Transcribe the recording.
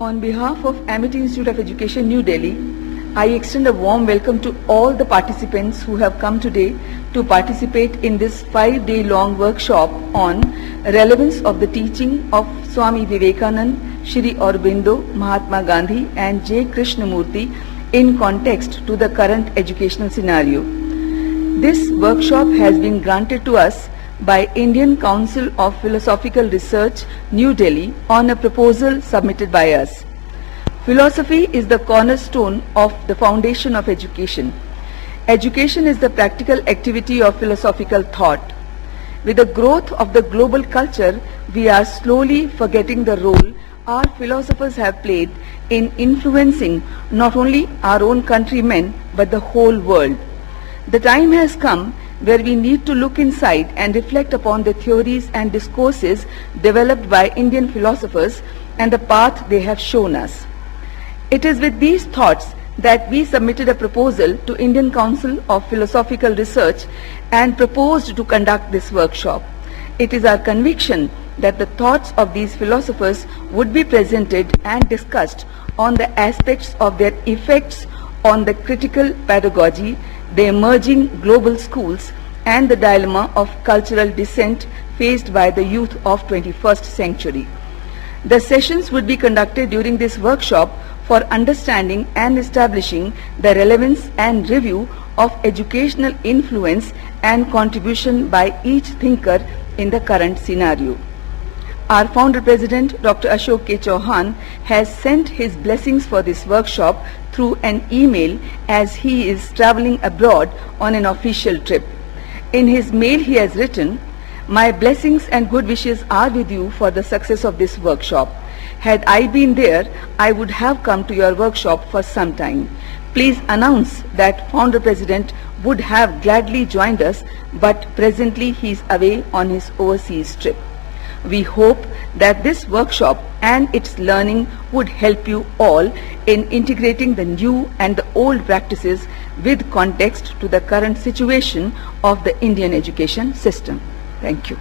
On behalf of Amity Institute of Education, New Delhi, I extend a warm welcome to all the participants who have come today to participate in this 5-day-long workshop on relevance of the teaching of Swami Vivekananda, Shri Aurobindo, Mahatma Gandhi and J. Krishnamurti in context to the current educational scenario. This workshop has been granted to us by Indian Council of Philosophical Research, New Delhi, on a proposal submitted by us. Philosophy is the cornerstone of the foundation of education. Education is the practical activity of philosophical thought. With the growth of the global culture, we are slowly forgetting the role our philosophers have played in influencing not only our own countrymen but the whole world. The time has come where we need to look inside and reflect upon the theories and discourses developed by Indian philosophers and the path they have shown us. It is with these thoughts that we submitted a proposal to Indian Council of Philosophical Research and proposed to conduct this workshop. It is our conviction that the thoughts of these philosophers would be presented and discussed on the aspects of their effects on the critical pedagogy, the emerging global schools, and the dilemma of cultural dissent faced by the youth of 21st century. The sessions would be conducted during this workshop for understanding and establishing the relevance and review of educational influence and contribution by each thinker in the current scenario. Our founder president, Dr. Ashok K. Chauhan, has sent his blessings for this workshop through an email as he is traveling abroad on an official trip. In his mail he has written, "My blessings and good wishes are with you for the success of this workshop. Had I been there, I would have come to your workshop for some time. Please announce that founder president would have gladly joined us, but presently he is away on his overseas trip. We hope that this workshop and its learning would help you all in integrating the new and the old practices with context to the current situation of the Indian education system." Thank you.